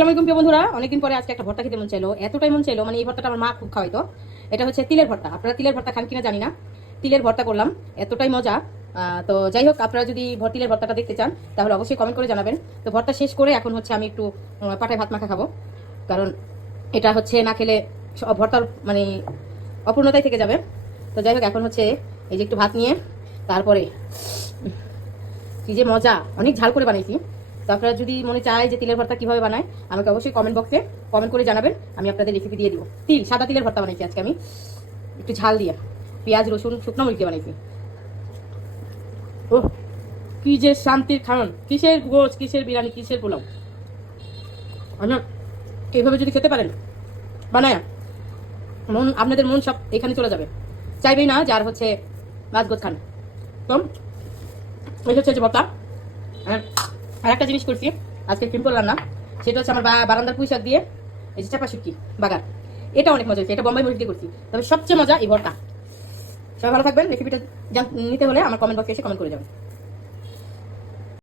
আসসালামু আলাইকুম প্রিয় বন্ধুরা, অনেকদিন পরে আজকে একটা ভর্তা খেতে মন চাইলো, এতটাই মন চাইলো, মানে এই ভর্তাটা আমার মা খুব খাওয়াইতো। এটা হচ্ছে তিলের ভর্তা। আপনারা তিলের ভর্তা খান কিনা জানি না, তিলের ভর্তা করলাম, এতটাই মজা। তো যাই হোক, আপনারা যদি তিলের ভর্তাটা দেখতে চান তাহলে অবশ্যই কমেন্ট করে জানাবেন। তো ভর্তা শেষ করে এখন হচ্ছে আমি একটু পাটায় ভাত মাখা খাবো, কারণ এটা হচ্ছে না খেলে ভর্তার মানে অপূর্ণতাই থেকে যাবে। তো যাই হোক, এখন হচ্ছে এই যে একটু ভাত নিয়ে তারপরে কি যে মজা, অনেক ঝাল করে বানাইছি। তো আপনারা যদি মনে চায় যে তিলের ভর্তা কিভাবে বানায়, আমাকে অবশ্যই কমেন্ট বক্সে কমেন্ট করে জানাবেন, আমি আপনাদের রেসিপি দিয়ে দিব। সাদা তিলের ভর্তা বানাইছি আজকে আমি, একটু ঝাল দিয়ে পেঁয়াজ রসুন শুকনো মরিচ দিয়ে বানাইছি। ও কি যে শান্তির খান, কিসের গোশ, কিসের বিরিয়ানি, কিসের পোলাও। এইভাবে যদি খেতে পারেন বানায়, আপনাদের মন সব এখানে চলে যাবে, চাইবেই না যার হচ্ছে গাছগোছ খান। তো এই হচ্ছে যে ভর্তা। আর একটা জিনিস করছি আজকে সিম্পল রান্না, সেটা হচ্ছে আমার বারান্দার পুঁই শাক দিয়ে এই যে চাপা শুটকি বাগার, এটা অনেক মজা হয়েছে। এটা বোম্বাই মরিচ দিয়ে করছি, তবে সবচেয়ে মজা এই ভর্তা। সবাই ভালো থাকবেন। রেসিপিটা নিতে হলে আমার কমেন্ট বক্সে এসে কমেন্ট করে যাবেন।